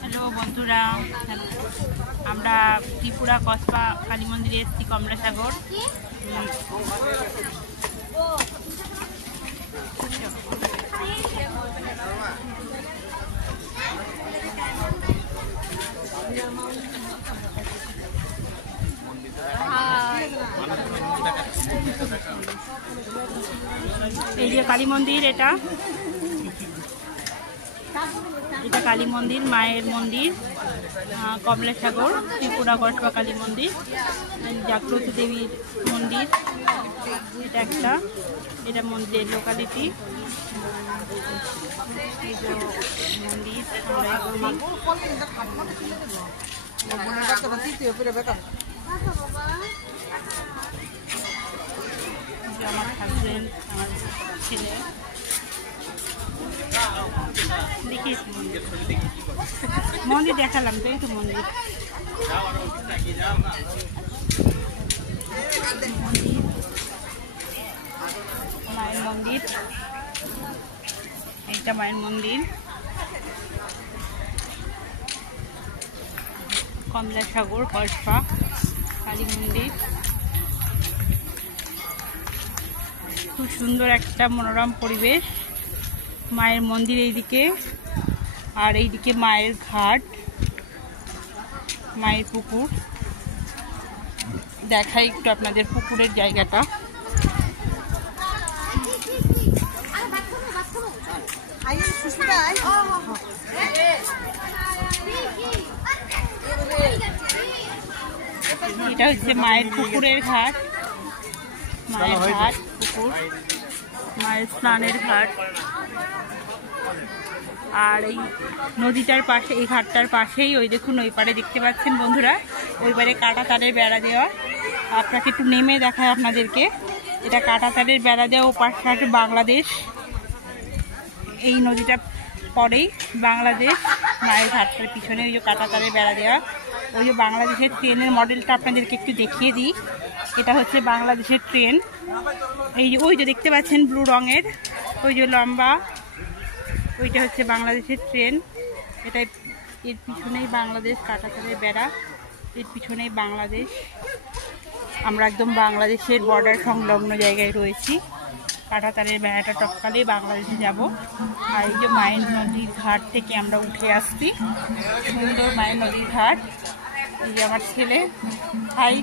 Hello বন্ধুরা, আমরা ত্রিপুরা কসবা কালী মন্দিরে এসেছি কমলাসাগর। এই যে কালী মন্দির, এটা কালী মন্দির, মায়ের মন্দির, কমলাসাগর ত্রিপুরা কসবা কালী মন্দির, জাগ্রত দেবীর মন্দির। এটা মন্দিরের লোকালিটি মন্দির। আমার হাজবেন্ড, আমার ছেলে দেখিস মন্দির দেখালাম তো, এই তো মন্দির। মায়ের মন্দির, এইটা মায়ের মন্দির। কমলাসাগর কসবা কালী মন্দির, খুব সুন্দর একটা মনোরম পরিবেশ। মায়ের মন্দির এইদিকে, আর এইদিকে মায়ের ঘাট, মায়ের পুকুর। দেখাই একটু আপনাদের পুকুরের জায়গাটা। এটা হচ্ছে মায়ের পুকুরের ঘাট, মায়ের ঘাট, পুকুর, মায়ের স্নানের ঘাট। আর এই নদীটার পাশে, এই ঘাটটার পাশেই ওই দেখুন, ওই পারে দেখতে পাচ্ছেন বন্ধুরা, ওই পারে কাঁটা তারের বেড়া দেওয়া। আপনাকে একটু নেমে দেখায় আপনাদেরকে। এটা কাঁটা তারের বেড়া দেওয়া, ও পাশে বাংলাদেশ। এই নদীটা পরেই বাংলাদেশ। মায়ের ঘাটটার পিছনে ওই যে কাঁটা তারের বেড়া দেওয়া। ওই যে বাংলাদেশের ট্রেনের মডেলটা আপনাদেরকে একটু দেখিয়ে দিই। এটা হচ্ছে বাংলাদেশের ট্রেন। এই যে ওই যে দেখতে পাচ্ছেন ব্লু রঙের, ওই যে লম্বা, ওইটা হচ্ছে বাংলাদেশের ট্রেন। এটা এর পিছনেই বাংলাদেশ, কাঁটাতারের বেড়া, এর পিছনেই বাংলাদেশ। আমরা একদম বাংলাদেশের বর্ডার সংলগ্ন জায়গায় রয়েছি। কাঁটাতারের বেড়াটা টপকালেই বাংলাদেশে যাব। আর এই যে মায়ের নদীর ঘাট থেকে আমরা উঠে আসছি, সুন্দর মায়ের নদীর ঘাট। এই যে আমার ছেলে, হাই।